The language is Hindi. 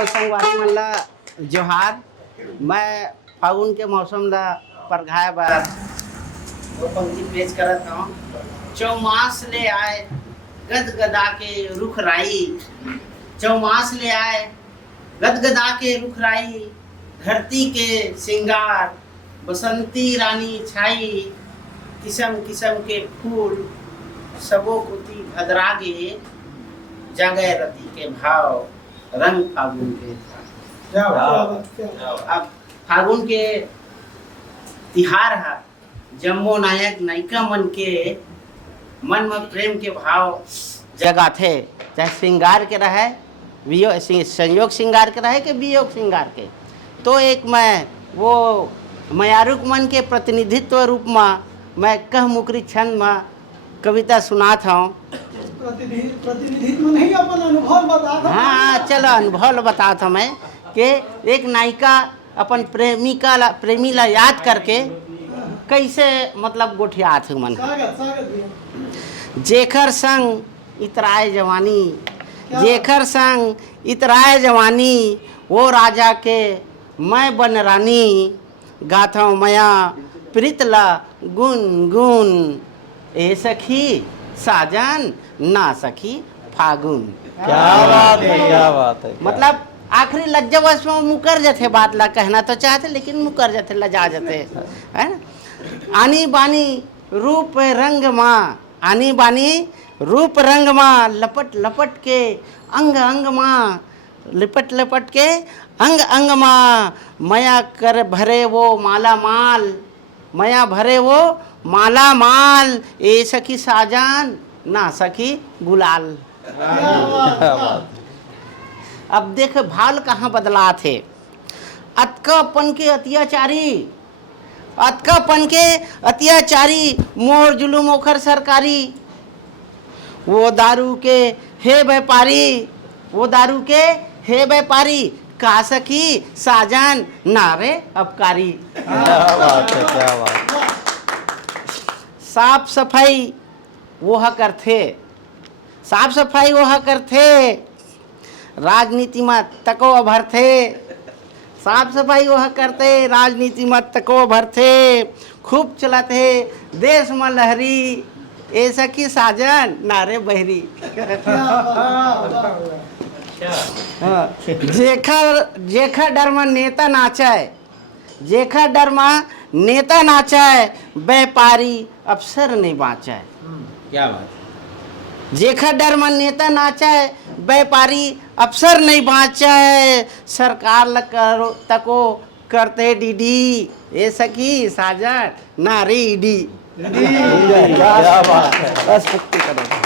वो संगवारी मन ला जोहार। मैं फागुन के मौसम ला परघाय बार वो पंक्ति पेश करत हूँ। चौमास ले आए गदगदा के रुख राई, चौमास ले आए गदगदा के रुख राई, धरती के सिंगार बसंती रानी छाई, किस्म किस्म के फूल सबो कुती भद्रागे, जगह रति के भाव रंग फागुन के। अब फागुन के तिहार है, जम्मो नायक नायिका मन के मन में प्रेम के भाव जगाथे, चाहे श्रृंगार के रहे, संयोग श्रृंगार के रहे कि वियोग श्रृंगार के। तो एक मैं वो मयारुक मन के प्रतिनिधित्व रूप में मैं कह मुकरी छंद में कविता सुनात हूँ। प्रतिनिधित्व नहीं, अपन अनुभव बता। हाँ चलो अनुभव बताता हूँ मैं कि एक नायिका अपन प्रेमी ला याद करके कैसे मतलब गोठियात मन। जेखर संग इतराए जवानी, जेखर संग इतराए जवानी, वो राजा के मैं बन रानी, गाथा मया प्रीत ला गुन गुन, ए सखी साजन ना सखी फागुन। क्या बात है, क्या बात है। मतलब आखिरी लज्जावश में मुकर जाते, बात ला कहना तो चाहते लेकिन मुकर जाते, लजा जाते है ना। आनी बानी रूप रंग माँ, आनी बानी रूप रंग माँ, लपट लपट के अंग अंग माँ, लिपट लिपट के अंग अंग माँ, मया कर भरे वो माला माल, मया भरे वो माला माल, ए सखी साजन ना सखी गुलाल। अब देख भाल कहाँ बदला थे। अतकापन के अत्याचारी, अतकापन के अत्याचारी, मोर जुलूम ओखर सरकारी, वो दारू के हे व्यापारी, वो दारू के हे व्यापारी, का सखी साजन नारे अपकारी। क्या बात है, क्या बात है। साफ सफाई वह करते, साफ सफाई वह करते, राजनीति में तको भरते, साफ सफाई वह करते, राजनीति में तको भरते, खूब चलते देश में लहरी, ऐसा की साजन नारे बहरी। जेखर जेखर डर में नेता नाचे, जेखर डर में नेता नाचे, व्यापारी अफसर नहीं बाँचे। क्या बात। जेखर डर में नेता नाचे, व्यापारी अफसर नहीं बाँचे, सरकार ल करो तको करते डीडी, ये सखी साजन नारी ईडी। क्या बात है। बस करो।